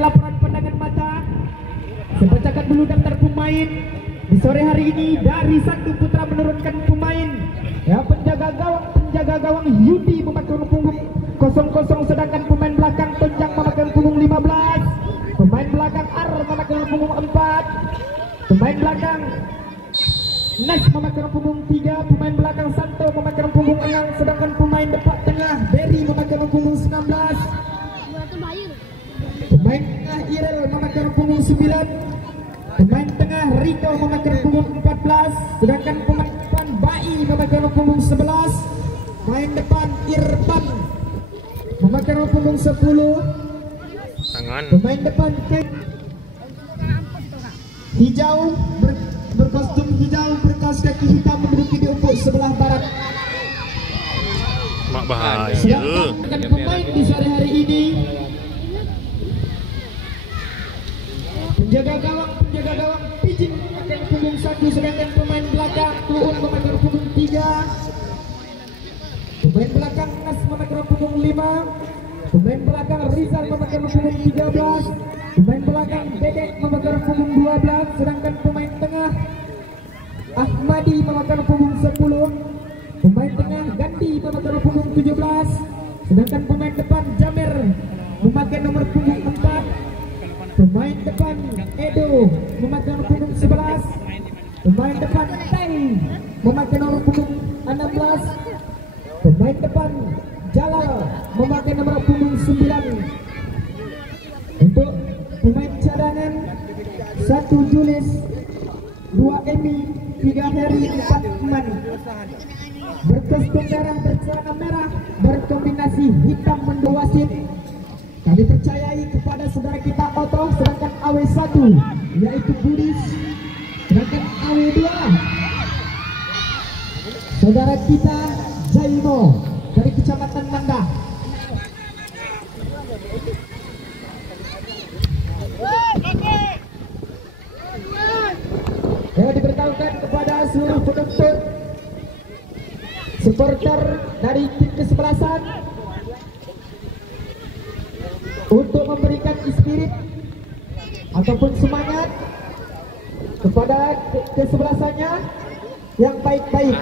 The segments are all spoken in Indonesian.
Laporan pandangan mata sepacakan bulu daftar pemain di sore hari ini dari Satu Putra menurunkan pemain ya, penjaga gawang Yudi memakai punggung 00, sedangkan pemain belakang Tonjang memakai punggung 15, pemain belakang Ar memakai punggung 4, pemain belakang Nas memakai punggung 3, pemain belakang Santo memakai punggung 6, sedangkan pemain depan tengah Berry memakai punggung 19, pemain tengah Irel memakai punggung 9, pemain tengah Rico memakai punggung 14, sedangkan pemain depan Bai memakai punggung 11, pemain depan Irfan memakai punggung 10, pemain depan hijau berkostum hijau berkaos kaki hitam menduduki di ufuk sebelah barat. Mak bahaya. Sedangkan pemain di sore hari ini penjaga gawang Pijin memakai punggung 1, sedangkan pemain belakang Tuun memakai punggung 3, pemain belakang Nas memakai punggung 5, pemain belakang Rizal memakai punggung 13, pemain belakang Dedek memakai punggung 12, sedangkan pemain tengah Ahmadi memakai punggung 10, pemain tengah Gandhi memakai punggung 17, sedangkan pemain depan Jamer memakai nomor punggung 4, pemain depan Edo memakai punggung 11, pemain depan Tai memakai nomor punggung 16, pemain depan Jalal memakai nomor punggung 9. Untuk pemain cadangan 1 Julis, 2 Emi, 3 Heri, 4 Iman berkostum merah bercelana merah berkombinasi hitam mendowasit. Kami percayai kepada saudara kita Oto, sedangkan AW1 yaitu Budis, sedangkan AW2 saudara kita Jaino dari Kecamatan Manda. Saya diberitahukan kepada seluruh penonton supporter dari tim kesebelasan untuk memberikan spirit ataupun semangat kepada kesebelasannya yang baik-baik.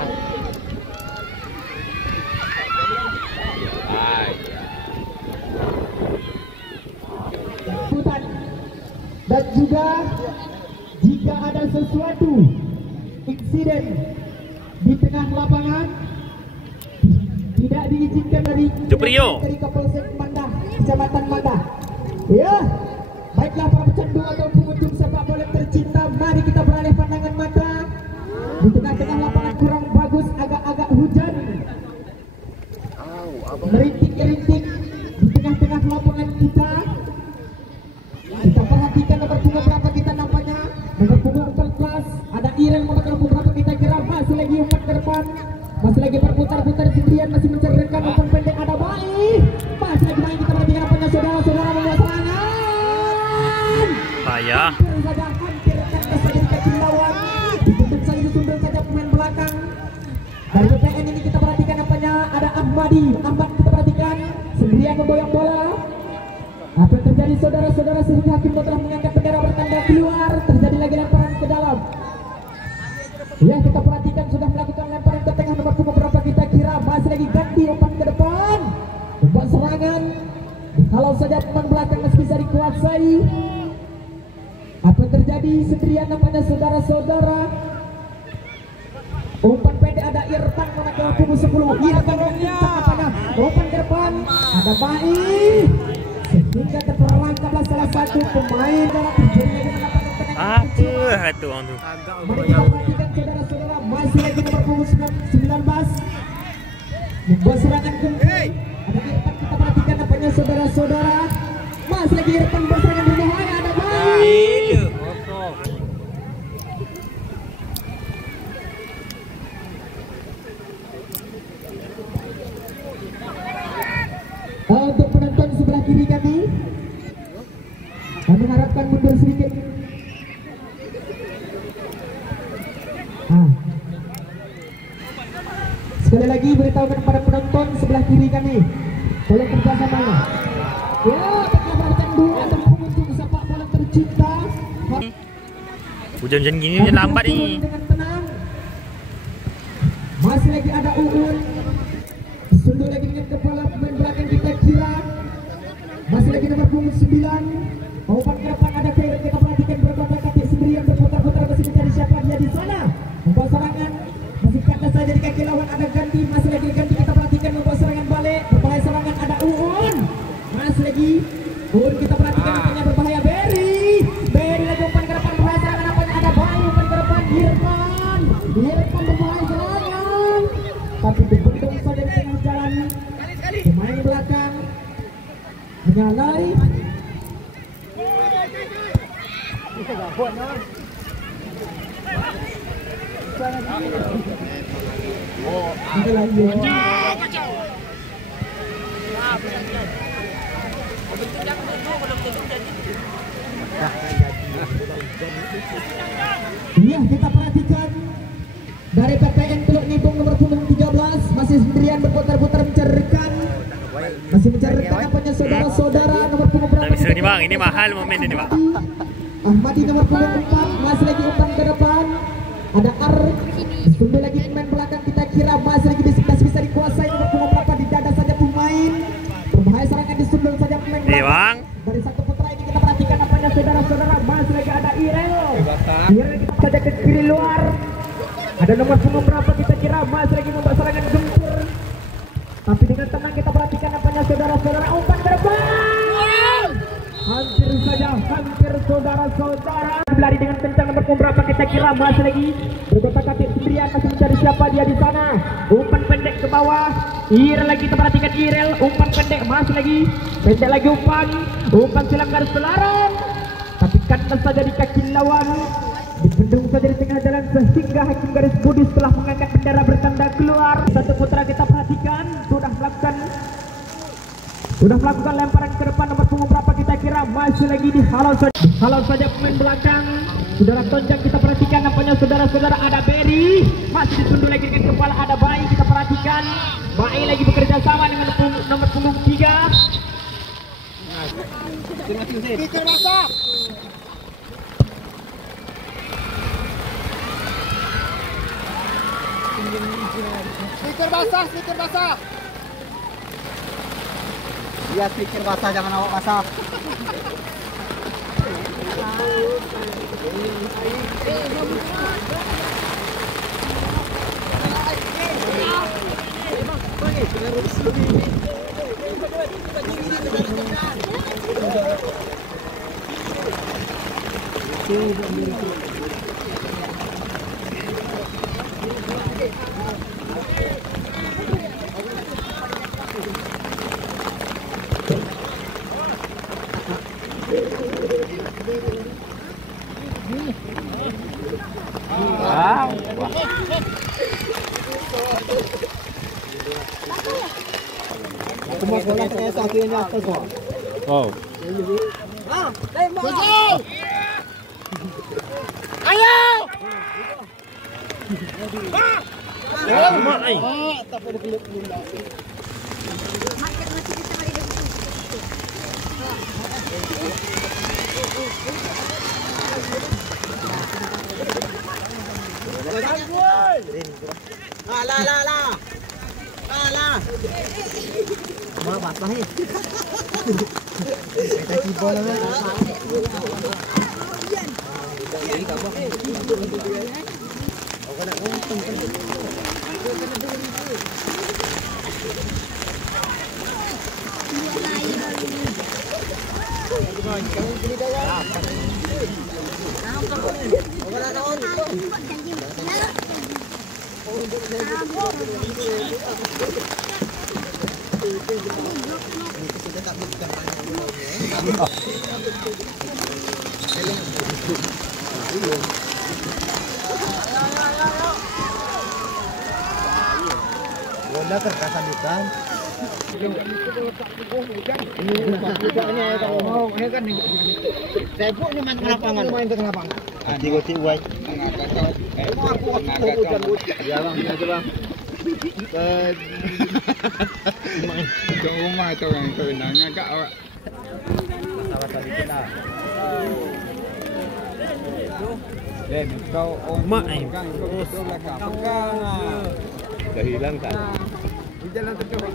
Dan juga jika ada sesuatu insiden di tengah lapangan tidak diizinkan dari Kapolsek Mandah, Kecamatan Mandah. Ya, baiklah para pecandu atau pengunjung sepak bola tercinta, mari kita beralih pandangan mata. Di tengah-tengah lapangan kurang bagus, agak-agak hujan merintik-rintik di tengah-tengah lapangan kita. Kita perhatikan nomor punggung berapa kita nampaknya, nomor punggung 14 ada Irel memakai nomor berapa kita kira, masih lagi umpan ke depan, masih lagi berputar-putar sendirian, masih menceritakan umpan pendek ada Bai, masih lagi main. Kita perhatikan apanya saudara-saudara membuat serangan payah hampir kandas saja di kaki lawan, ditutup saja, disundul saja pemain belakang dari BPN ini. Kita perhatikan apanya ada Ahmad kita perhatikan sendirian memboyong bola. Apa yang terjadi saudara-saudara, sehingga hakim telah mengangkat bendera bertanda keluar, terjadi lagi lemparan ke dalam. Ya, kita perhatikan sudah melakukan lemparan ke tengah, nomor punggung berapa kita kira, masih lagi ganti umpan ke depan, umpan serangan kalau saja pemain belakang masih bisa dikuasai. Apa yang terjadi sendirian namanya saudara-saudara, umpan pendek ada Irfan memakai punggung 10, Irfan apanya umpan ke depan ada Bai, sehingga terperangkaplah salah satu pemain dalam terjadi lagi apa itu orang tu. Mari kita perhatikan saudara-saudara, masih lagi nomor punggung 19 membuat serangan kembali. Ada Irfan, kita perhatikan apanya saudara-saudara, masih lagi Irfan berserangan berbahaya, ada Bai. Untuk penonton sebelah kiri kami harapkan mundur sedikit. Sekali lagi beritahukan kepada penonton sebelah kiri kami, tolong kerjasamanya. Ya, kita berikan dua dan pengunjung tercipta. Hujan-hujan gini hujan lambat ni. Dengan tenang. Masih lagi ada Uun. Sundul lagi dengan kepala pemain belakang kita kira. Masih lagi nomor punggung 9. Umpan ke depan ada Khairul, kita perhatikan berkotak-katik sendirian berputar-putar masih mencari siapa dia di sana. Membawa serangan masih kata saja di kaki lawan ada ganti, masih lagi ganti kita perhatikan membawa serangan balik. Berbahaya serangan ada Uun. Masih lagi Uun kita perhatikan nampaknya berbahaya Berry lagi umpan ke depan berbahaya serangan nampaknya ada Bayu umpan ke depan Irfan berbahaya serangan. Tapi dibendung saja di tengah jalan. Pemain belakang menyalai. Iya, kita perhatikan dari PPN Teluk Nibung nomor punggung 13 masih sendirian berputar-putar mencarikan apanya saudara-saudara nomor punggung berapa? Tak bisa ni bang, ini mahal momen ini bang. Ahmadi nomor punggung 4 masih lagi umpan ke depan. Ada Sundul lagi pemain belakang kita kira masih lagi bisa dikuasai nomor punggung berapa di dada saja pemain. Berbahaya serangan di Sundul saja pemain belakang. Dari satu putra ini kita perhatikan apanya saudara-saudara masih lagi ada Irel kita saja ke kiri luar. Ada nomor punggung berapa kita kira masih lagi membuat serangan gempur. Tapi dengan tenang kita perhatikan apanya saudara-saudara umpan ke depan. Hampir saudara-saudara berlari dengan kencang nomor punggung berapa kita kira masih lagi berkotak-katik sendirian masih mencari siapa dia di sana. Umpan pendek ke bawah. Irel lagi kita perhatikan Irel umpan pendek masih lagi pendek lagi umpan silang garis pelarang. Tapi kandas saja di kaki lawan. Dibendung saja di tengah jalan sehingga hakim garis budi setelah mengangkat bendera bertanda keluar. Satu putra kita perhatikan sudah melakukan lemparan ke depan nomor punggung berapa kita kira masih lagi dihalau saja pemain belakang. Saudara tonjang kita perhatikan nampaknya saudara-saudara ada Berry masih disundul lagi dengan kepala ada Bayi kita perhatikan Bayi lagi bekerja sama dengan nomor punggung 3. Speaker basah. Speaker basah. Iya, speaker basah, jangan awak basah. Semua bola saya satunya atas kok. Wow. Ayo. Tak pada kelip kelip. Lah. Bola basah ni. Kita bola ni. Bola terkasadukan. Sebuk ni main ke lapangan. Main ke lapangan. Goti wai. Ya bang, ya bang. Ke rumah tu orang tu nak ngagak awak. Awak tadi kita. Dan kau Mak, pegang, kau betul belakang. Pegang. Dah hilang tak? Jalan terjauh.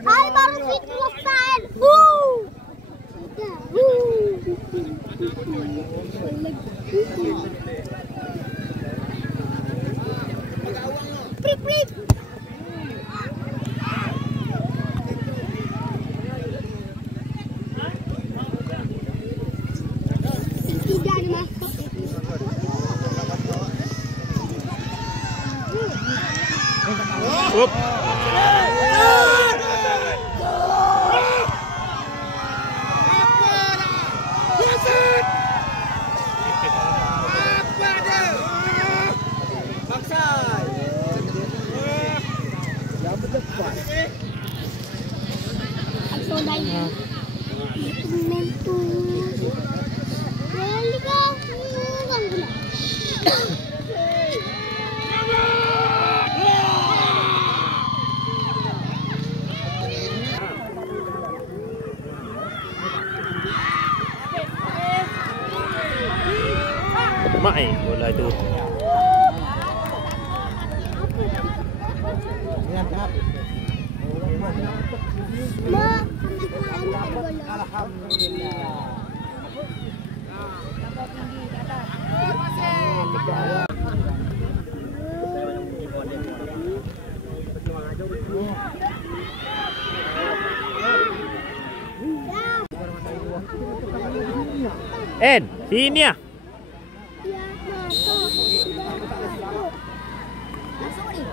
Hai baru sweet selesai. Prik prik. Tidak dimasak. Up. Sodanya. Mentus. Liga. Mak bola itu. Ma, Alhamdulillah. En, sini ya. ya masuk. Masuk nih.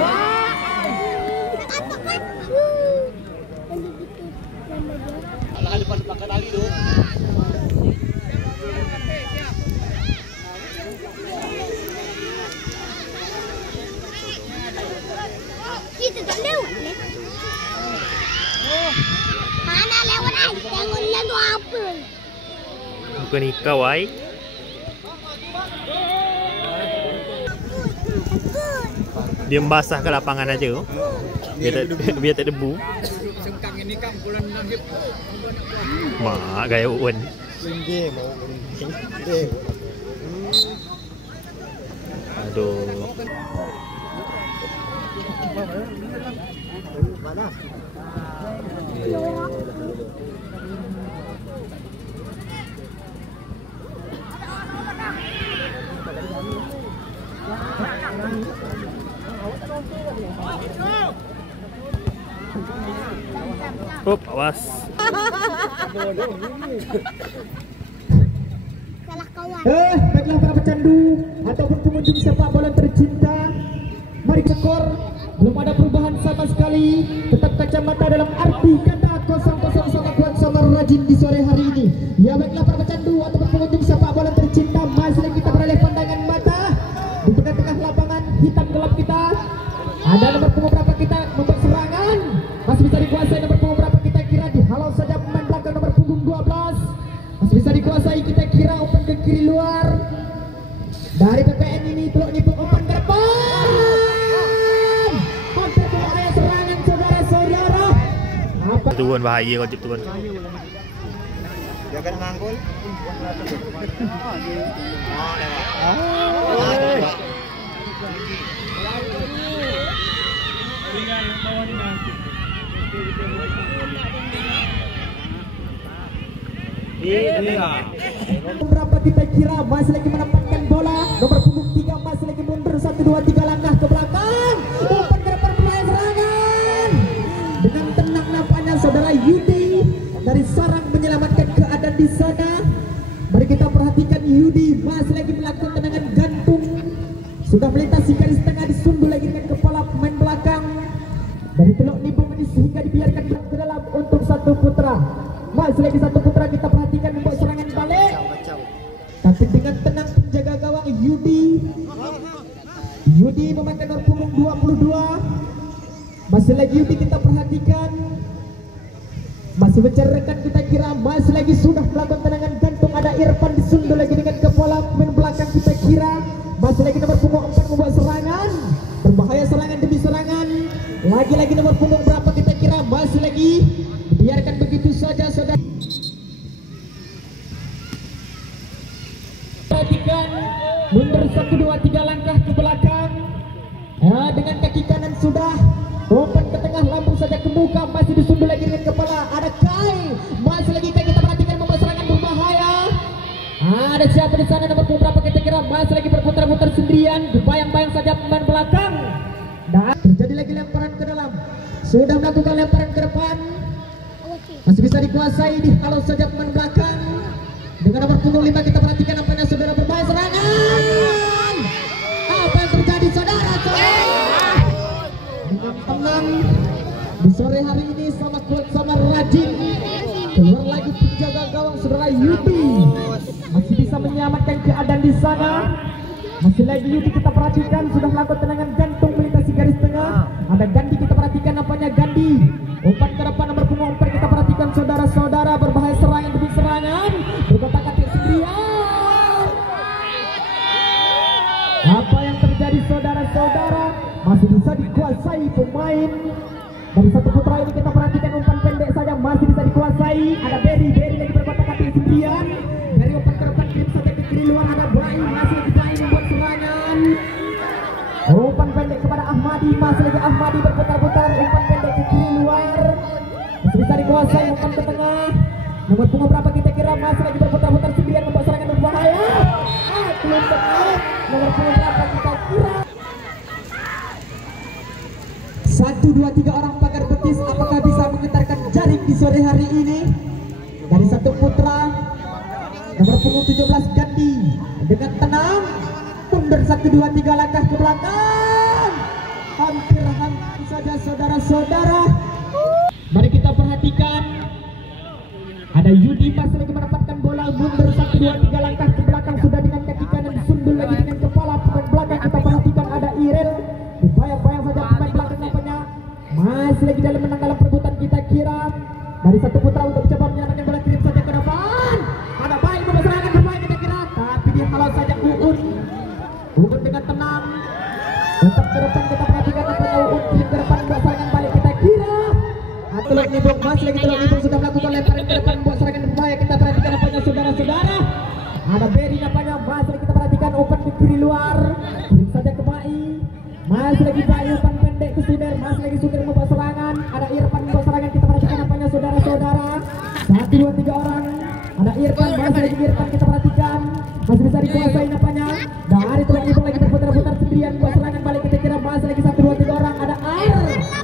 Wah. Apa kan? Alah depan pakai tali tu. Kita tak lewat ni. Mana lewat ni? Tengok lagu apa? Bukan ikau ai. Dia membasah ke lapangan aja. Biar tak debu. Sengkang ini kan bulan nangip. Mak gaya UN. Tinggi mau tinggi. Aduh. Mana? Hop, awas. Salah kawan. Baiklah para pecandu ataupun pengunjung sepak bola tercinta, mari kekor. Belum ada perubahan sama sekali. Tetap kacamata dalam arti kata 0-0 sangat kuat sama rajin di sore hari ini. Ya baiklah para pecandu ataupun pengunjung sepak bola tercinta, masih kita beralih pandangan mata di tengah-tengah lapangan hitam gelap kita. Ada nomor punggung berapa kita membuat serangan. Masih bisa dikuasai nomor punggung berapa kita kira dihalau saja pemain belakang nomor punggung 12. Masih bisa dikuasai kita kira umpan ke kiri luar. Dari PPN ini peluk nipuk umpan ke depan. Hampir ada serangan saudara-saudara. Apa? Tuan bahaya kau tuan. Dia akan ngangkul. Berapa kita kira masih lagi mendapatkan bola. Nomor punggung 3 masih lagi mundur 1, 2, 3 langkah ke belakang. Umpan ke depan pemain serangan. Dengan tenang nampaknya saudara Yudi dari sarang menyelamatkan keadaan di sana. Mari kita perhatikan Yudi masih lagi melakukan tendangan gantung. Sudah melintasi garis tengah, disundul lagi dengan kepala pemain belakang. Dari teluk nibung ini sehingga dibiarkan ke dalam untuk satu putra. Masih lagi satu putra, kita perhatikan membuat serangan balik. Tapi dengan tenang penjaga gawang Yudi memakai nomor punggung 22. Masih lagi Yudi kita perhatikan. Masih mencari rekan kita kira. Masih lagi sudah melakukan tendangan gantung. Ada Irfan disundul lagi dengan kepala pemain belakang kita kira. Masih lagi nomor punggung 4 membuat serangan. Berbahaya serangan demi serangan. Lagi-lagi nomor punggung berapa kita kira. Masih lagi biarkan begitu saja saudara. Perhatikan mundur 1, 2, 3 langkah ke belakang. Dengan kaki kanan sudah umpan ke tengah, lambung saja ke muka. Masih disundul lagi dengan kepala. Ada Kai. Masih lagi Kai, kita perhatikan membuat serangan berbahaya. Ada siapa di sana nomor punggung berapa kita kira. Masih lagi berputar-putar sendirian. Bayang-bayang saja pemain belakang. Dan terjadi lagi lemparan ke dalam. Sudah melakukan lemparan ke depan. Masih bisa dikuasai, dihalau saja pemain belakang. Dengan nomor punggung 5 kita perhatikan nampaknya saudara berbahaya serangan. Apa yang terjadi saudara? Dengan tenang di sore hari ini sama kuat sama rajin. Keluar lagi penjaga gawang saudara Yudi. Masih bisa menyelamatkan keadaan di sana. Masih lagi Yudi kita perhatikan sudah melakukan tendangan gantung melintasi garis tengah. Ada Gandhi kita perhatikan nampaknya Gandhi. Umpan ke depan nomor punggung 4 kita perhatikan saudara-saudara berbahaya serangan demi serangan. Berkotak-katik sendirian. Apa yang terjadi saudara-saudara? Masih bisa dikuasai pemain. Dari satu putra ini kita perhatikan umpan pendek saja masih bisa dikuasai. Ada Berry lagi berkotak-katik sendirian. Dari umpan ke depan kirim saja ke kiri luar. Ada Baim, masih lagi Baim membuat serangan. Umpan pendek kepada Ahmadi, masih lagi Ahmadi berputar-putar. Umpan pendek ke kiri luar. Masih bisa dikuasai, umpan ke tengah. Nomor punggung berapa kita kira. Masih lagi berputar-putar sendirian membuat serangan berbahaya. Belum tepat. Nomor punggung berapa kita kira. 1, 2, 3 orang pagar betis. Apakah bisa menggetarkan jaring di sore hari ini? Dari satu putra nomor punggung 17 Gandhi dengan tenang mundur 1, 2, 3 langkah ke belakang. Hampir saja saudara-saudara. Mari kita perhatikan. Ada Yudi masih lagi mendapatkan bola, mundur 1, 2, 3 langkah ke belakang. Sudah dengan kaki kanan disundul lagi dengan kepala pemain belakang. Kita perhatikan ada Irel. Bayang-bayang saja pemain belakang nampaknya masih lagi dalam menang dalam perebutan kita kira. Dari satu putra untuk mencoba menyerahkan bola, kirim saja ke depan. Ada baik serangan berbahaya kita kira, tapi dihalau saja Uun dengan tenang. Untuk ke depan kita perhatikan nampaknya Uun kirim ke depan buat serangan balik kita kira. Teluk nibung masih lagi teluk nibung sudah melakukan lemparan ke depan buat serangan berbahaya. Kita perhatikan nampaknya saudara-saudara. Ada Berry nampaknya masih lagi kita perhatikan umpan ke kiri luar. Kirim saja ke Bai. Masih lagi Bai umpan pendek ke Suder. Masih lagi Suder membuat serangan. Ada Irfan membuat serangan. Kita perhatikan nampaknya saudara-saudara. 1, 2, 3 orang. Ada Irfan, masih lagi Irfan kita perhatikan. Masih bisa dikuasai nampaknya. Dari teluk nibung lagi berputar-putar sendirian buat serangan balik kita kira. Masih lagi 1, 2, 3 orang. Ada Air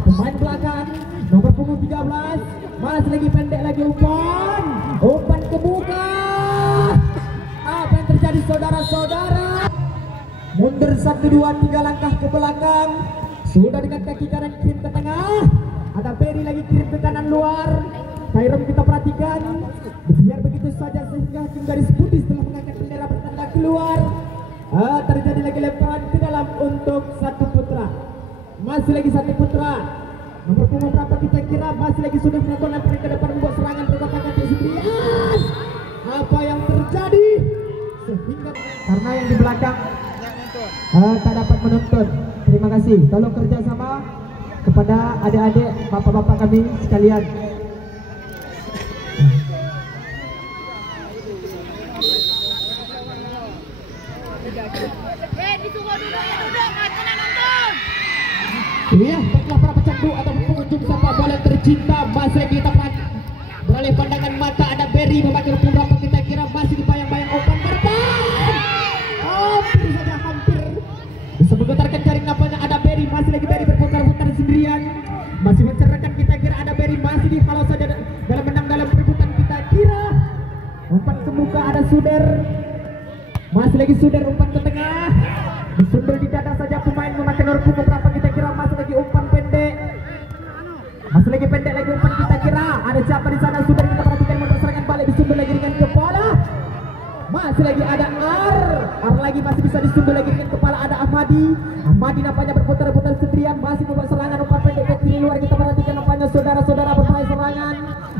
pemain belakang nomor punggung 13. Masih lagi pendek lagi umpan ke muka. Apa yang terjadi saudara-saudara? Mundur 1, 2, 3 langkah ke belakang. Sudah dengan kaki kanan kirim ke tengah. Ada Berry lagi kirim ke kanan luar. Kairum kita perhatikan. Biar begitu saja sehingga tim garis putih setelah mengangkat bendera bertanda keluar. Terjadi lagi lemparan ke dalam untuk satu putra. Masih lagi satu putra. Nomor punggung berapa kita kira. Masih lagi sudah melakukan lemparan ke depan membuat serangan berkotak-katik sendirian. Apa yang terjadi? Sehingga karena yang di belakang tak dapat menonton. Terima kasih. Tolong kerjasama kepada adik-adik, bapak-bapak kami sekalian. Iya, baiklah para pecandu atau pengunjung sepak bola tercinta, masih kita beralih pandangan mata. Ada Berry memakai punggung Suder. Masih lagi Suder umpan ke tengah. Disundul di dada saja pemain memakai nomor punggung berapa kita kira. Masih lagi umpan pendek. Masih lagi pendek lagi umpan kita kira. Ada siapa di sana? Suder kita perhatikan membuat serangan balik. Disundul lagi dengan kepala. Masih lagi ada Ar lagi masih bisa disundul lagi dengan kepala. Ada Ahmadi nampaknya berputar-putar sendirian. Masih membuat serangan umpan pendek ke kiri luar. Kita perhatikan nampaknya saudara-saudara bermain serangan.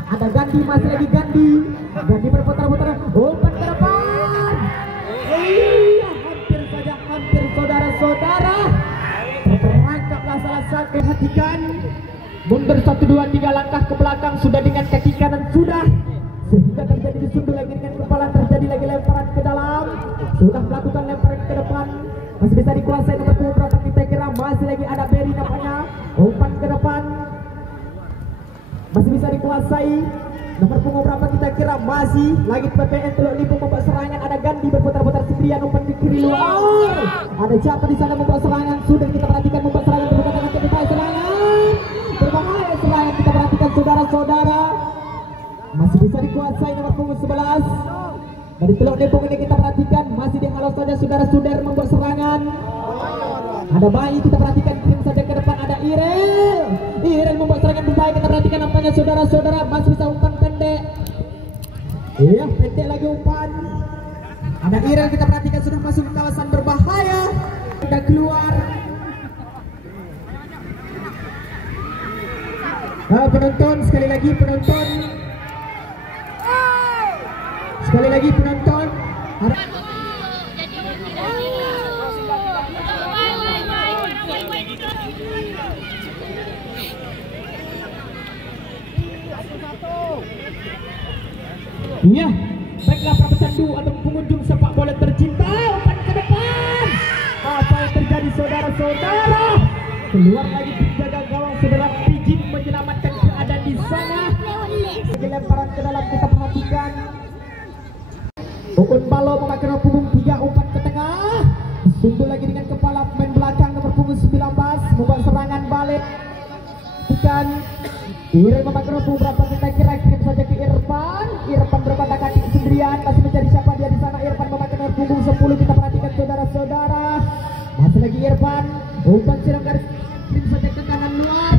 Ada Gandhi, masih lagi Gandhi berputar-putar umpan ke depan. Iya, hampir saudara-saudara terperangkaplah salah satu. Perhatikan mundur 1, 2, 3 langkah ke belakang. Sudah dengan kaki kanan sudah, sehingga terjadi disundul lagi dengan kepala. Terjadi lagi lemparan ke dalam. Sudah melakukan lemparan ke depan. Masih bisa dikuasai nomor punggung berapa kita kira. Masih lagi ada Berry nampaknya. Umpan ke depan. Masih bisa dikuasai nomor punggung berapa kita kira. Masih lagi PPN Teluk Limpung membuat serangan. Ada Gandhi berputar-putar sendirian. Umpan ke kiri luar. Ada siapa di sana membuat serangan. Sudah kita perhatikan membuat serangan. Berputar ke depan serangan. Berbahaya serangan. Kita perhatikan saudara-saudara. Masih bisa dikuasai nomor punggung 11 dari Teluk Limpung ini. Kita perhatikan masih dihalau saja saudara Suder membuat serangan. Ada Bayi, kita perhatikan kirim saja ke depan. Ada Irel membuat serangan berbahaya. Kita perhatikan nampaknya saudara-saudara masih bisa umpan pendek. Iya, pendek lagi umpan. Ada Irel, kita perhatikan sudah masuk ke kawasan berbahaya. Sudah keluar. Penonton, sekali lagi penonton. Sekali lagi penonton. Iya, baiklah para pecandu atau pengunjung sepak bola tercinta, umpan ke depan. Apa yang terjadi saudara-saudara? Keluar lagi penjaga gawang saudara Pijin menyelamatkan keadaan di sana. Lemparan ke dalam kita perhatikan. Ukun Balo memakai nomor punggung 3, umpan ke tengah. Disundul lagi dengan kepala pemain belakang nomor punggung 19 membuat serangan balik. Ikan Irel memakai nomor punggung berapa kita kira. Kirim saja ke Irfan berbata kaki sendirian. Masih mencari siapa dia di sana. Irfan memakai nomor punggung 10. Kita perhatikan saudara-saudara. Masih lagi Irfan. Umpan siram garis. Kirim saja ke kanan luar.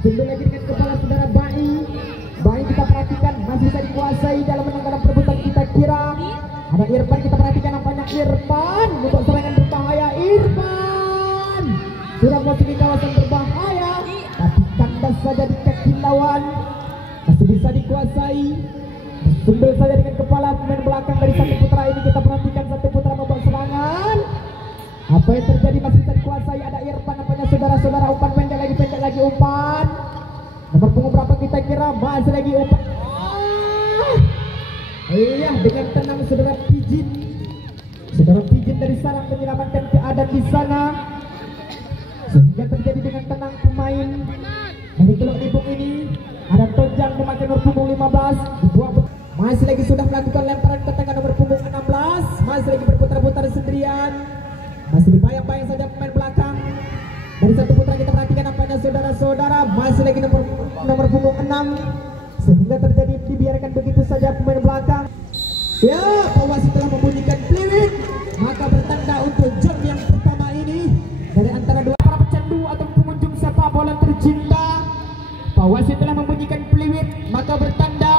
Disundul lagi dengan kepala saudara Bayi kita perhatikan masih bisa dikuasai dalam perebutan kita kira. Ada Irfan, kita perhatikan nampaknya Irfan membuat serangan berbahaya. Irfan sudah masuk di kawasan berbahaya, tapi kandas saja di kaki lawan. Masih bisa dikuasai. Sundul saja dengan kepala pemain belakang dari satu putra ini. Kita perhatikan satu putra membuat serangan. Apa yang terjadi masih bisa dikuasai. Ada Irfan nampaknya saudara-saudara. Umpan pendek lagi umpan. Nomor punggung berapa kita kira. Masih lagi umpan. Iya, dengan tenang saudara Pijin. Saudara Pijin dari sarang menyelamatkan keadaan di sana. Sehingga terjadi dengan tenang pemain dari Teluk Limpung ini. Ada Tojang memakai nomor punggung 15. Masih lagi sudah melakukan lemparan ke tengah nomor punggung 16. Masih lagi berputar-putar sendirian. Masih dibayang-bayang saja pemain belakang. Dari satu putra kita perhatikan nampaknya saudara-saudara. Masih lagi nomor punggung 6. Sehingga terjadi dibiarkan begitu saja pemain belakang. Ya, Pak Wasit telah membunyikan peluit. Maka bertanda untuk jam yang pertama ini dari antara dua para pecandu atau pengunjung sepak bola tercinta. Pak Wasit telah membunyikan peluit. Maka bertanda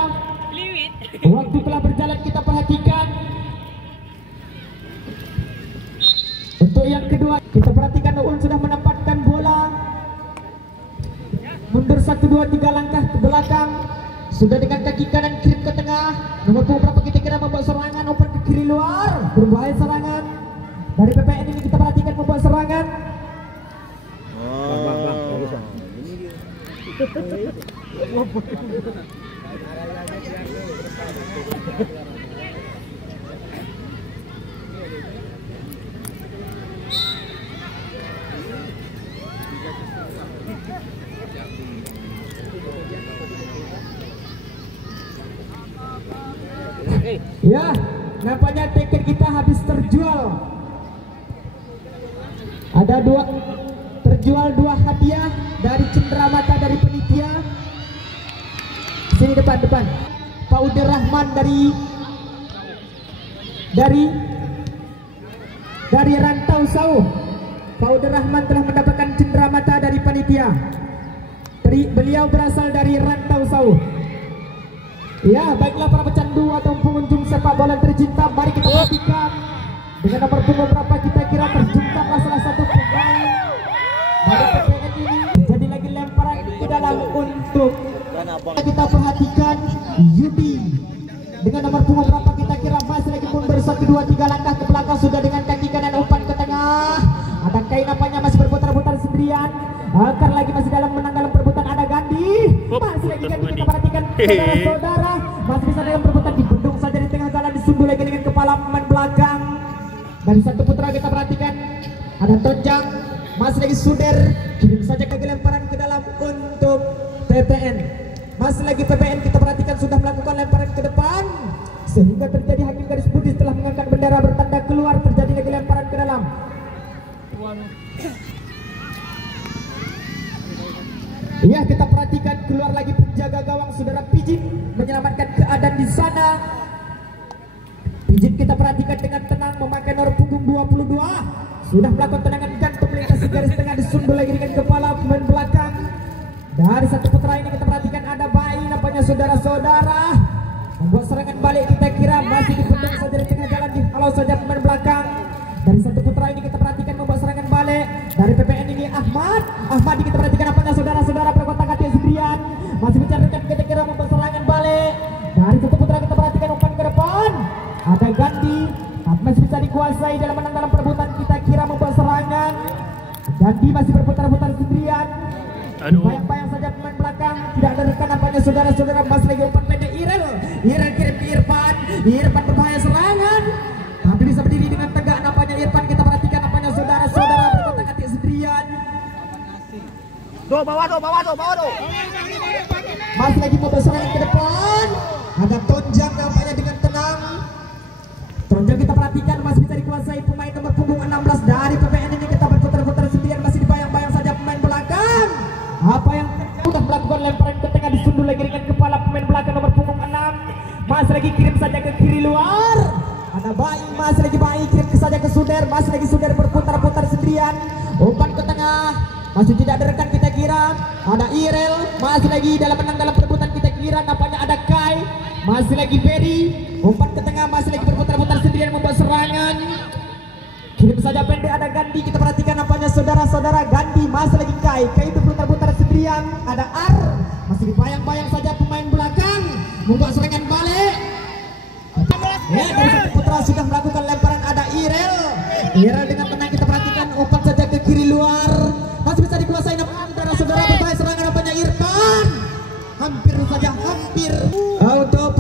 waktu telah berjalan. Kita perhatikan. Untuk yang kedua kita perhatikan Uun sudah menempatkan bola. Mundur 1, 2, 3 langkah ke belakang. Sudah dengan kaki kanan kirim ke tengah. Nomor punggung berapa kita kira membuat serangan. Umpan ke kiri luar. Berbahaya serangan. Dari PPN ini kita perhatikan membuat serangan. Ya, nampaknya tiket kita habis terjual. Ada terjual 2 hadiah dari Cenderamata dari penitia. Sini depan. Pak Udir Rahman dari dari Rantau Sauh. Faudur Rahman telah mendapatkan cendera mata dari panitia. Beliau berasal dari Rantau Sauh. Ya, baiklah para pecandu atau pengunjung sepak bola tercinta, mari kita perhatikan dengan nomor punggung berapa kita kira terjungkaplah salah satu pemain dari PPN ini. Jadi lagi lemparan ke dalam untuk kita perhatikan Yudi dengan nomor punggung berapa kita kira masih lagi mundur 1, 2, 3 langkah ke belakang, sudah dengan kaki kanan umpan ke tengah. Ada kain apanya masih berputar-putar sendirian. Akar lagi masih dalam menang dalam perebutan, ada Gandhi. Masih lagi Gandhi, kita perhatikan saudara-saudara. Masih bisa dalam perebutan, dibendung saja di tengah jalan, disundul lagi dengan kepala pemain belakang. Dari satu putra kita perhatikan ada Tonjang, masih lagi Suder, kirim saja ke lemparan ke dalam untuk PPN. Masih lagi PPN kita perhatikan sudah melakukan lemparan ke depan sehingga terjadi hakim garis putih setelah mengangkat bendera bertanda keluar. Terjadi lagi lemparan ke dalam. Ya, kita perhatikan keluar lagi penjaga gawang saudara Pijit menyelamatkan keadaan di sana. Pijit kita perhatikan dengan tenang memakai nomor punggung 22. Sudah melakukan tendangan gantung melintasi garis tengah, disundul lagi dengan kepala pemain belakang. Dari satu putra ini kita perhatikan ada Bayi nampaknya saudara-saudara. Membuat serangan balik kita kira masih dipendung saja di tengah jalan, dihalau saja pemain belakang. Dari satu putra ini kita perhatikan membuat serangan balik. Dari PPN ini Ahmad kita perhatikan apanya saudara-saudara perkotaan kaki sendirian. Masih mencarkan kita kira membuat serangan balik. Dari satu putra kita perhatikan umpan ke depan. Ada Gandhi, masih bisa dikuasai dalam menang dalam perebutan kita kira membuat serangan. Gandhi masih berputar-putar sendirian. Bayang-bayang saja pemain belakang, tidak ada rekan nampaknya saudara-saudara. Masih lagi umpan pendek Irel kirim ke Irfan berbahaya serangan, tapi bisa berdiri dengan tegak nampaknya Irfan. Kita perhatikan nampaknya saudara-saudara berkotak atik sendirian. Bawa. Masih lagi mau berserangan ke depan. Ada Tonjang nampaknya dengan tenang. Tonjang kita perhatikan masih bisa dikuasai pemain nomor punggung 16 dari PPN ini. Kita berputar-putar sendirian, masih dibayang-bayang saja pemain belakang. Apa yang sudah melakukan lemparan ke tengah, disundul lagi dengan kepala pemain belakang nomor punggung 6. Masih lagi kirim saja ke kiri luar. Ada Bayi, masih lagi Bayi kirim saja ke Suder. Masih lagi Suder berputar-putar sendirian. Umpan ke tengah, masih tidak ada rekan kita kira. Ada Irel, masih lagi dalam menang dalam perebutan kita kira. Nampaknya ada Kai, masih lagi Ferry. Umpan ke tengah, masih lagi berputar-putar sendirian membuat serangan. Kirim saja pendek, ada Gandhi. Kita perhatikan nampaknya saudara-saudara Gandhi, masih lagi Kai itu berputar-putar sendirian. Ada Ar, masih dibayang-bayang saja pemain belakang membuat serangan balik. Ya, dari satu putra sudah melakukan lemparan, ada Irel dengan tenang kita perhatikan umpan saja ke kiri luar. Masih bisa dikuasai saudara-saudara, berbahaya serangan nampaknya Irfan. Hampir untuk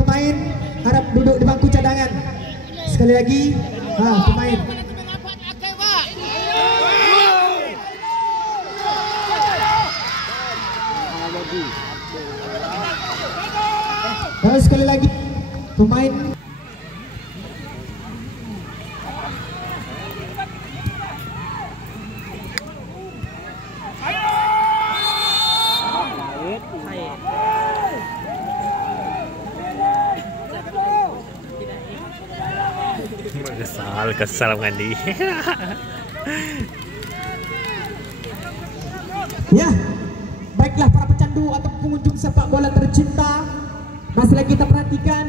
pemain harap duduk di bangku cadangan. Sekali lagi pemain sekali lagi pemain kesal Gandhi. Ya, baiklah para pecandu atau pengunjung sepak bola tercinta, masih lagi kita perhatikan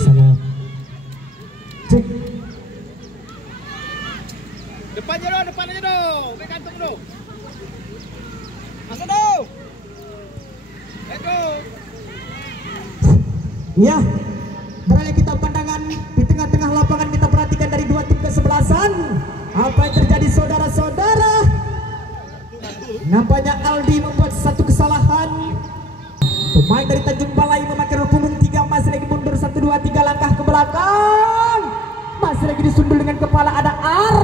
salam. Cek. Depannya dong. Ke kantung dong. Masuk dong. Ya, beralih kita pandangan di tengah-tengah lapangan, kita perhatikan dari dua tim kesebelasan. Apa yang terjadi saudara-saudara? Nampaknya Aldi membuat satu kesalahan. Pemain dari Tanjung Balai memakai nomor punggung 3 masih lagi mundur 1, 2, 3 langkah ke belakang. Masih lagi disundul dengan kepala, ada Ar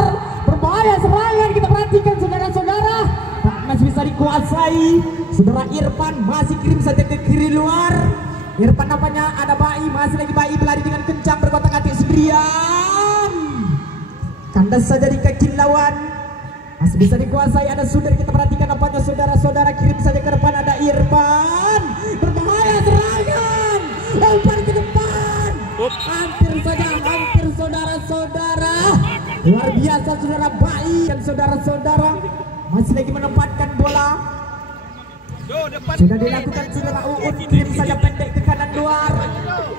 berbahaya. Berbahaya serangan, kita perhatikan saudara-saudara. Masih bisa dikuasai. Saudara Irfan masih kirim saja ke kiri luar. Irfan nampaknya ada Bai, masih lagi Bai berlari dengan kencang berkotak-atik sendirian. Kandas saja di kaki lawan. Masih bisa dikuasai, ada Suder, kita perhatikan nampaknya saudara-saudara, kirim saja ke depan, ada Irfan. Berbahaya serangan. Umpan ke depan. Hampir saudara-saudara. Luar biasa saudara Bai dan saudara-saudara masih lagi menempatkan bola. Sudah dilakukan saudara Uun, kirim saja pendek ke kanan luar.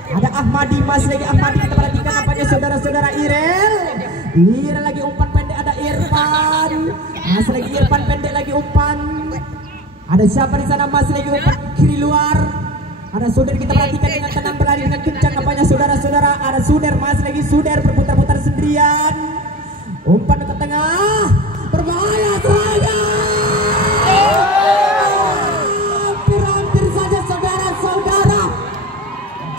Ada Ahmadi, masih lagi Ahmadi, kita perhatikan nampaknya saudara-saudara Irel lagi umpan pendek, ada Irfan. Masih lagi Irfan pendek lagi umpan. Ada siapa di sana, masih lagi umpan kiri luar. Ada Suder, kita perhatikan dengan tenang berlari dengan kencang nampaknya saudara-saudara. Ada Suder, masih lagi Suder berputar-putar sendirian. Umpan ke tengah. Berbahaya serangan. Hampir saja saudara-saudara.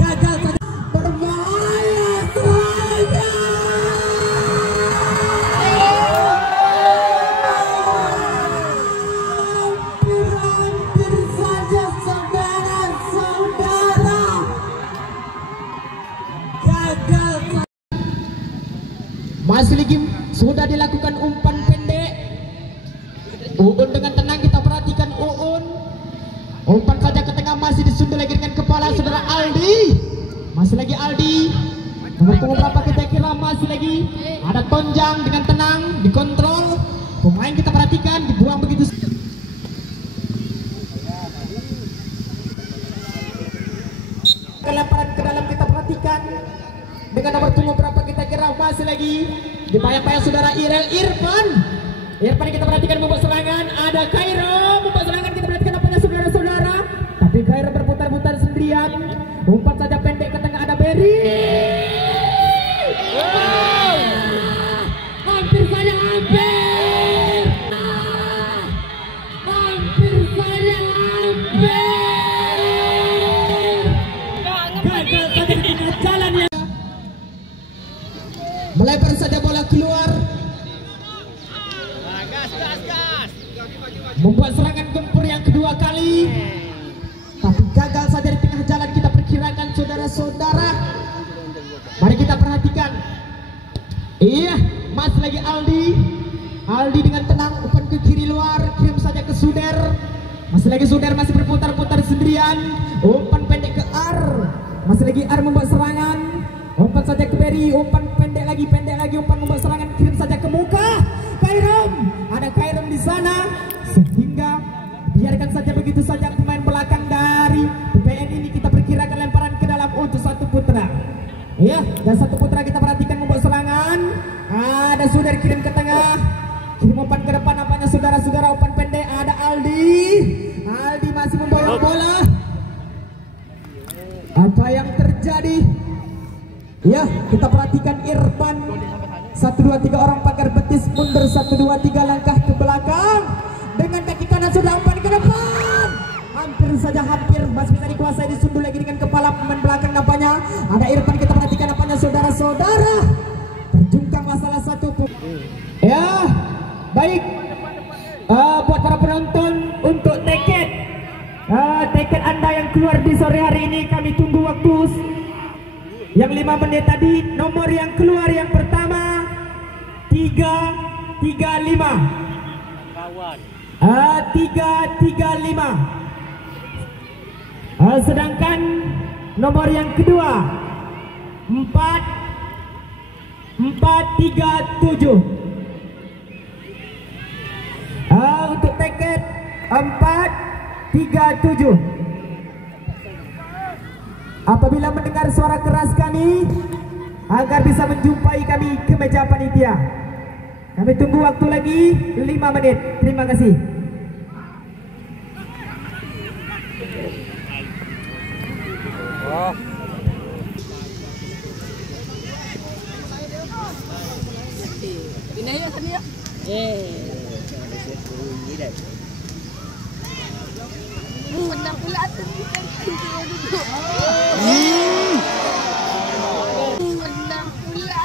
Gagal saja. Berbahaya serangan. Hampir saja saudara-saudara. Gagal. Masih lagi sudah dilakukan umpan pendek. Uun dengan tenang, kita perhatikan Uun. Umpan saja ke tengah, masih disundul lagi dengan kepala saudara Aldi. Masih lagi Aldi. Nomor punggung berapa kita kira, masih lagi ada Tonjang dengan tenang dikontrol. Pemain kita perhatikan dibuang begitu. Kelemparan ke dalam kita perhatikan. Dengan nomor punggung berapa kita kira, masih lagi dipayang-payang saudara Irfan kita perhatikan membuat serangan. Ada Kairo membuat serangan, kita perhatikan apanya saudara-saudara. Tapi Kairo berputar-putar sendirian. Umpan saja pendek ke tengah, ada Berry. Hampir saja gagal saja di tengah jalan ya. Melebar saja bola keluar. Gas. Membuat serangan gempur yang kedua kali. Tapi gagal saja di tengah jalan, kita perkirakan saudara-saudara. Mari kita perhatikan. Iya, masih lagi Aldi dengan tenang umpan ke kiri luar, kirim saja ke Suder. Masih lagi Suder, masih berputar-putar sendirian. Umpan pendek ke Ar. Masih lagi Ar membuat serangan. Umpan saja ke Berry, umpan pendek lagi, umpan membuat serangan, kirim saja ke muka. Kairom, ada Kairom di sana, sehingga biarkan saja begitu saja pemain belakang dari PPN ini kita perkirakan lemparan ke dalam untuk satu putra. Ya, dan satu putra kita perhatikan membuat serangan. Ada Suder, kirim ke tengah, kirim umpan ke depan, nampaknya saudara-saudara umpan pendek. Ada Aldi masih memboyong bola. Apa yang terjadi? Ya, kita perhatikan Irfan. 1, 2, 3 orang pagar betis mundur, 1, 2, 3 langkah ke belakang. Dengan kaki kanan sudah umpan ke depan. Hampir saja masih bisa dikuasai, disundul lagi dengan kepala pemain belakang nampaknya. Ada Irfan, kita perhatikan nampaknya saudara-saudara. Terjungkang masalah satu. Ya, baik. Buat para penonton untuk tiket Anda yang keluar di sore hari ini, kami tunggu waktu yang 5 menit tadi. Nomor yang keluar yang pertama 335. 335. Sedangkan nomor yang kedua 437. Untuk tiket 437. Apabila mendengar suara keras kami, agar bisa menjumpai kami ke meja panitia. Kami tunggu waktu lagi 5 menit. Terima kasih. Benar pula benar pula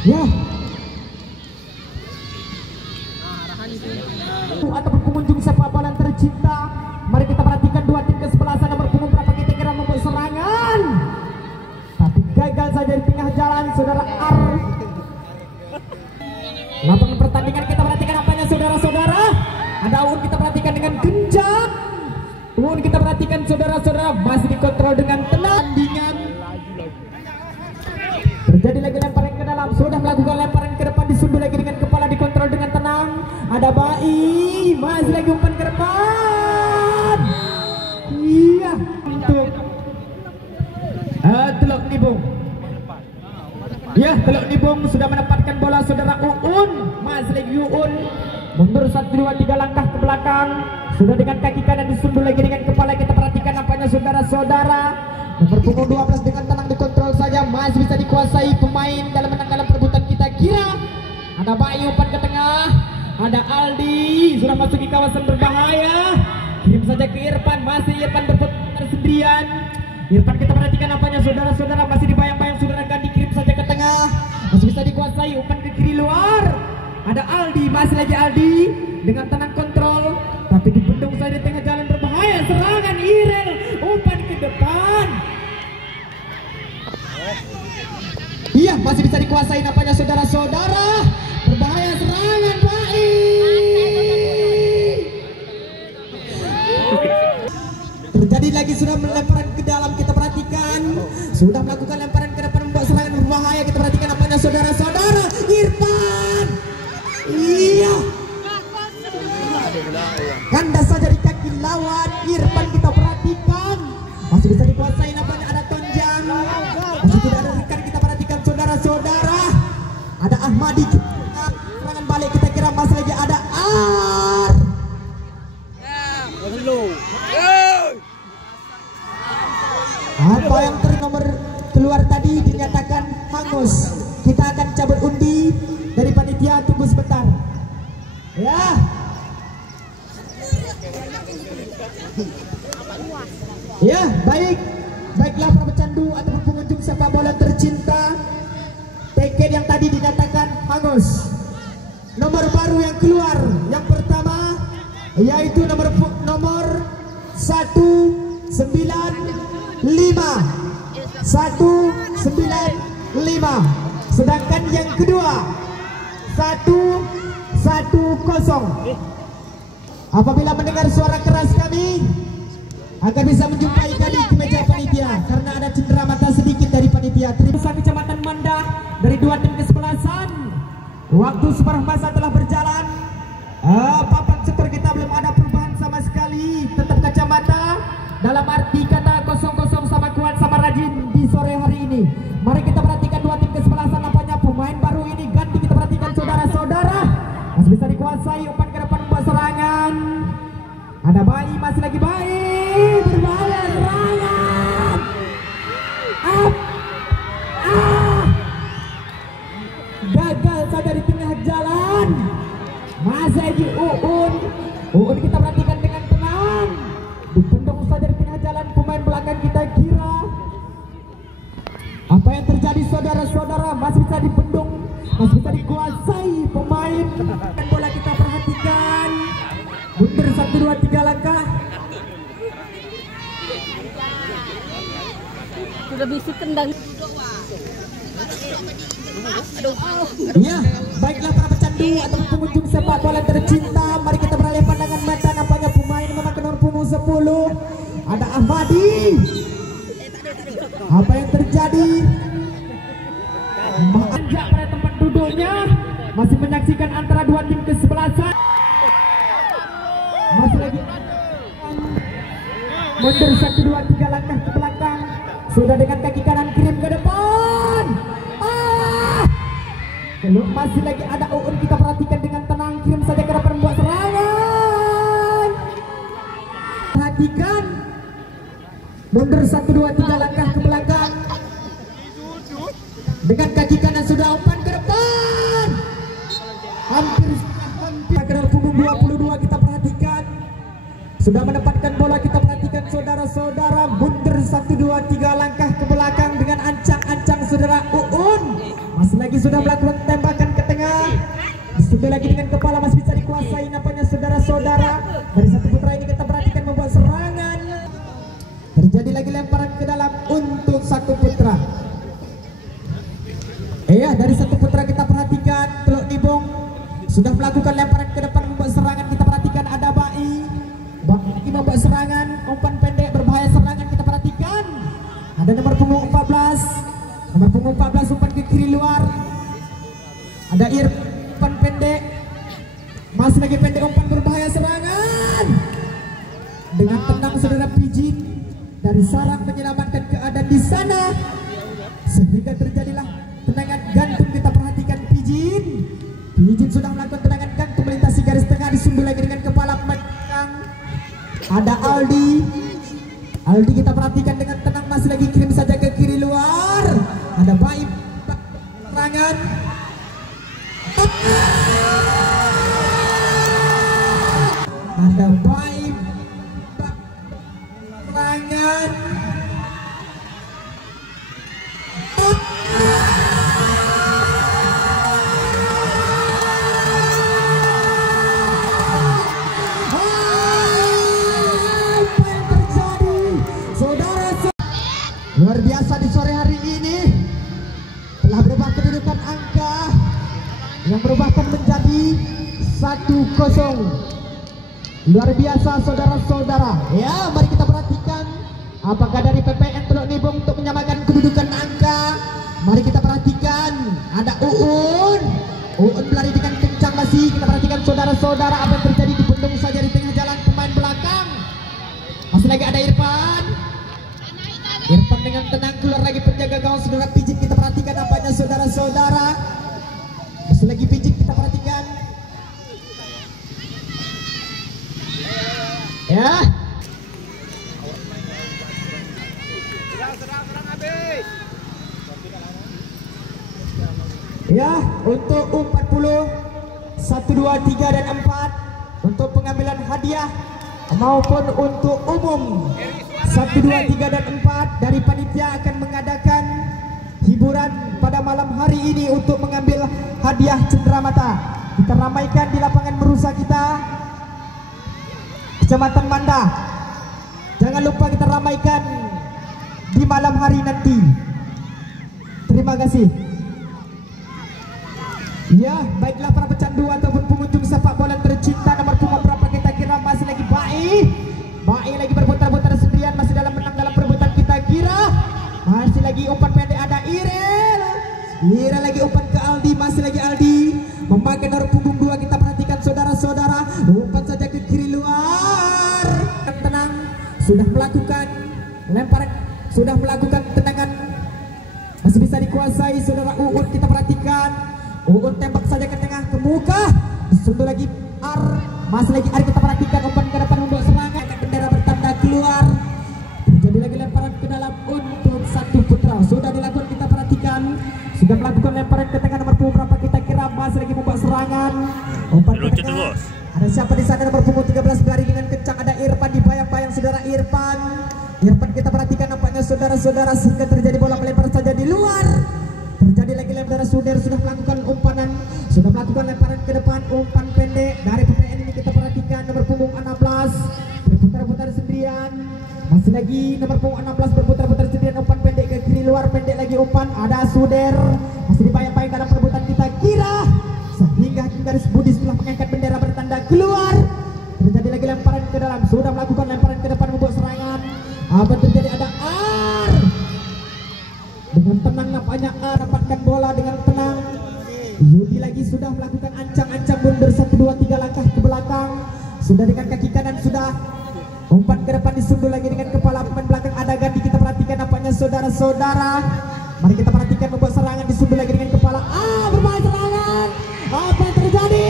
Ya. Ataupun pengunjung sepak bola tercinta, mari kita perhatikan dua tim kesebelasan nomor punggung berapa kita kira membuat serangan, tapi gagal saja di tengah jalan saudara Ar. Lapangan pertandingan kita perhatikan apanya saudara-saudara. Ada Uun kita perhatikan dengan kencang. Uun kita perhatikan saudara-saudara masih dikontrol dengan tenang. Terjadi lagi lemparan ke dalam, sudah melakukan lemparan ke depan, disunduh lagi dengan kepala, dikontrol dengan tenang. Ada Bai, masih lagi umpan ke depan. Iya, untuk Teluk Nibung. Ya, Teluk Nibung sudah mendapatkan bola saudara Uun. Masih lagi Uun mundur 1, 2, 3 langkah ke belakang. Sudah dengan kaki kanan disunduh lagi dengan kepala. Kita perhatikan apanya saudara-saudara. Nomor punggung 12 dengan tenang dikontrol saja, masih bisa dikuasai pemain dalam menang perebutan kita kira. Ada Bayu umpan ke tengah, ada Aldi sudah masuk di kawasan berbahaya. Kirim saja ke Irfan, masih Irfan berputar sendirian. Irfan kita perhatikan apanya saudara-saudara, masih dibayang-bayang saudara ganti, kirim saja ke tengah, masih bisa dikuasai, umpan ke kiri luar. Ada Aldi, masih lagi Aldi dengan tenang kontrol, tapi dibendung saja di tengah jalan berbahaya. Serangan Irel, umpan ke depan. Iya, masih bisa dikuasai apanya saudara-saudara. Berbahaya serangan baik. Terjadi lagi, sudah melemparan ke dalam, kita perhatikan. Sudah melakukan lemparan ke depan membuat serangan berbahaya. Kita perhatikan apanya saudara-saudara. Irfan. Iya. Kandas saja di kaki lawan. Irfan kita perhatikan. Masih bisa dikuasai apanya, ada Tonjang. Masih tidak ada rekan, kita perhatikan saudara-saudara. Ada Ahmadi, serangan balik kita kira masih lagi ada Ar. Apa yang nomor keluar tadi dinyatakan hangus. Kita akan cabut undi dari panitia, tunggu sebentar. Ya. Ya, baiklah para pecandu ataupun pengunjung sepak bola tercinta. Tiket yang tadi dinyatakan hangus. Nomor baru yang keluar, yang pertama yaitu nomor 195. 195. Sedangkan yang kedua 110. Apabila mendengar suara keras kami agar bisa menjumpai kami di meja panitia, karena ada cindera mata sedikit dari panitia. Terima kasih Kecamatan Mandah dari dua tim kesebelasan. Waktu separuh masa telah berjalan. Papan skor kita belum ada perubahan sama sekali. Tetap kacamata dalam arti kata 0-0 sama kuat sama rajin di sore hari ini. Mari kita perhatikan dua tim kesebelasan apanya pemain baru ini ganti. Kita perhatikan saudara-saudara, masih bisa dikuasai, umpan ke depan membuat serangan. Ada Bayi, masih lagi Bayi, berbahaya serangan. Gagal saja di tengah jalan. Masih lagi Uun kita perhatikan dengan tenang, dipendung saja di tengah jalan pemain belakang kita kira. Apa yang terjadi saudara-saudara, masih bisa dipendung, masih bisa dikuasai pemain. Bola kita perhatikan, mundur 1, 2, 3 langkah. Sudah bisa tendang. Ya, baiklah para pecandu atau pengunjung sepak bola tercinta, mari kita beralih pandangan mata nampaknya pemain memakai nomor punggung 10. Ada Ahmadi. Apa yang terjadi? Menanjak pada tempat duduknya, masih menyaksikan antara dua tim kesebelasan. Masih lagi mundur 1, 2, 3 langkah ke belakang. Sudah dengan kaki kanan kirim ke depan. Belum, masih lagi ada Uun, kita perhatikan dengan tenang, kirim saja ke depan membuat serangan. Perhatikan, mundur 1, 2, 3 langkah ke belakang. Dengan kaki kanan sudah umpan ke depan. Hampir ke punggung 22 kita perhatikan. Sudah mendapatkan bola, kita perhatikan saudara-saudara, mundur 1, 2, 3 langkah ke belakang dengan ancang-ancang saudara Uun. Masih lagi sudah melakukan tembakan ke tengah. Sudah lagi dengan kepala masih bisa dikuasai nampaknya saudara-saudara. Dari satu putra ini kita perhatikan membuat serangan. Terjadi lagi lemparan ke dalam untuk satu putra. Iya, dari satu putra kita perhatikan Teluk Nibung sudah melakukan lemparan ke depan membuat serangan. Kita perhatikan ada Bai membuat serangan, umpan pendek berbahaya serangan. Kita perhatikan ada nomor punggung 14, nomor punggung 14 umpan ke kiri luar. Ada umpan pendek, masih lagi pendek umpan berbahaya serangan. Dengan tenang saudara Pijin dari sarang menyelamatkan keadaan di sana sehingga terjadilah tendangan gantung. Kita perhatikan Pijin sudah melakukan tendangan gantung melintasi garis tengah, disunduh lagi dengan kepala belakang. Ada Aldi kita perhatikan dengan tenang masih lagi kirim saja ke kiri luar. Ada Baim serangan. Ada Baim serangan. Luar biasa di sore hari ini telah berubah kedudukan angka yang berubahkan menjadi 1-0. Luar biasa saudara-saudara. Ya, mari kita perhatikan apakah dari PPN Teluk Nibung untuk menyamakan kedudukan angka. Mari kita perhatikan ada Uun berlari dengan kencang masih. Kita perhatikan saudara-saudara apa yang terjadi, dibendung saja di tengah jalan pemain belakang. Masih lagi ada Irfan dengan tenang keluar lagi penjaga gawang saudara Pijit. Kita perhatikan nampaknya saudara-saudara. Masih lagi Pijit kita perhatikan. Ya. Serang habis. Ya, untuk U40 1, 2, 3 dan 4 untuk pengambilan hadiah maupun untuk umum 1, 2, 3 dan 4 dari panitia akan mengadakan hiburan pada malam hari ini untuk mengambil hadiah cenderamata. Kita ramaikan di lapangan merusa kita Kecamatan Manda. Jangan lupa kita ramaikan di malam hari nanti. Terima kasih. Ya, baiklah para pecandu ataupun pengunjung sepak bola tercinta, nomor punggung berapa kita kira masih lagi Bai lagi berputar-putar sendirian, masih dalam menang dalam perebutan kita kira. Masih lagi umpan pendek ada Irel lagi umpan ke Aldi, masih lagi Aldi memakai nomor punggung 2. Kita perhatikan saudara-saudara, umpan saja ke kiri luar. Tenang, sudah melakukan lemparan, sudah melakukan tendangan, masih bisa dikuasai saudara Uun. Kita perhatikan Uun tembak saja ke tengah ke muka, sunduh lagi masih lagi kita perhatikan umpan ke depan untuk serangan, bendera bertanda keluar. Terjadi lagi lemparan ke dalam untuk satu putra. Sudah dilakukan, kita perhatikan sudah melakukan lemparan ke tengah nomor punggung berapa kita kira masih lagi membuat serangan. Umpan ke tengah. Ada siapa di sana nomor punggung 13 berlari dengan kencang, ada Irfan dibayang-bayang saudara Irfan kita perhatikan nampaknya saudara-saudara sehingga terjadi bola melempar saja di luar. Terjadi lagi lemparan sudah melakukan umpanan, sudah melakukan lemparan ke depan, umpan pendek dari PPN ini kita perhatikan nomor punggung 16 berputar-putar sendirian. Masih lagi nomor punggung 16 berputar-putar sendirian, umpan pendek ke kiri luar, pendek lagi umpan, ada Suder masih dibayang-bayang dalam perebutan kita kira sehingga garis budi setelah mengangkat bendera bertanda keluar. Terjadi lagi lemparan ke dalam, sudah melakukan lemparan ke depan membuat serangan. Apa terjadi? Ada dengan tenang nampaknya dapatkan bola dengan tenang. Yudi lagi sudah melakukan ancang-ancang mundur 1, 2, 3 langkah ke belakang. Sudah dengan kaki kanan, sudah umpan ke depan disunduh lagi dengan kepala pemain belakang. Ada Gandhi kita perhatikan nampaknya saudara-saudara. Mari kita perhatikan membuat serangan disunduh lagi dengan kepala. Berbahaya serangan. Apa yang terjadi?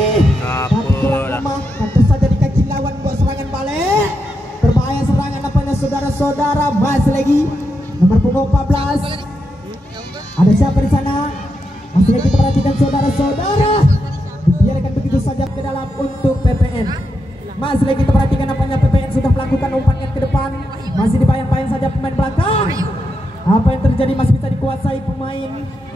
Pantas saja di kaki lawan membuat serangan balik. Berbahaya serangan nampaknya saudara-saudara. Masih lagi nomor punggung 14. Ada siapa di sana? Masih lagi kita perhatikan saudara-saudara. Dibiarkan begitu saja ke dalam untuk PPN. Masih lagi kita perhatikan nampaknya PPN sudah melakukan umpannya ke depan. Masih dibayang-bayang saja pemain belakang. Apa yang terjadi masih bisa dikuasai pemain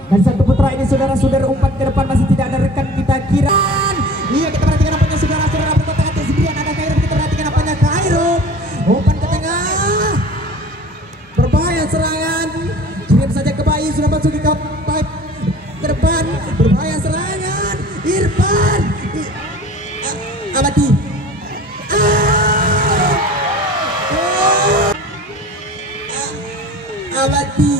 Dan satu putra ini saudara-saudara umpan ke depan masih tidak ada rekan kita Kiran. Iya, kita perhatikan nampaknya saudara-saudara berkotak hati sendirian ada Khairul, kita perhatikan nampaknya Khairul. Umpan ke tengah. Berbahaya serangan. Kirim saja ke Bayi, sudah masuk ke pipe ke depan. Berbahaya serangan. Irfan. Abadi. Abadi.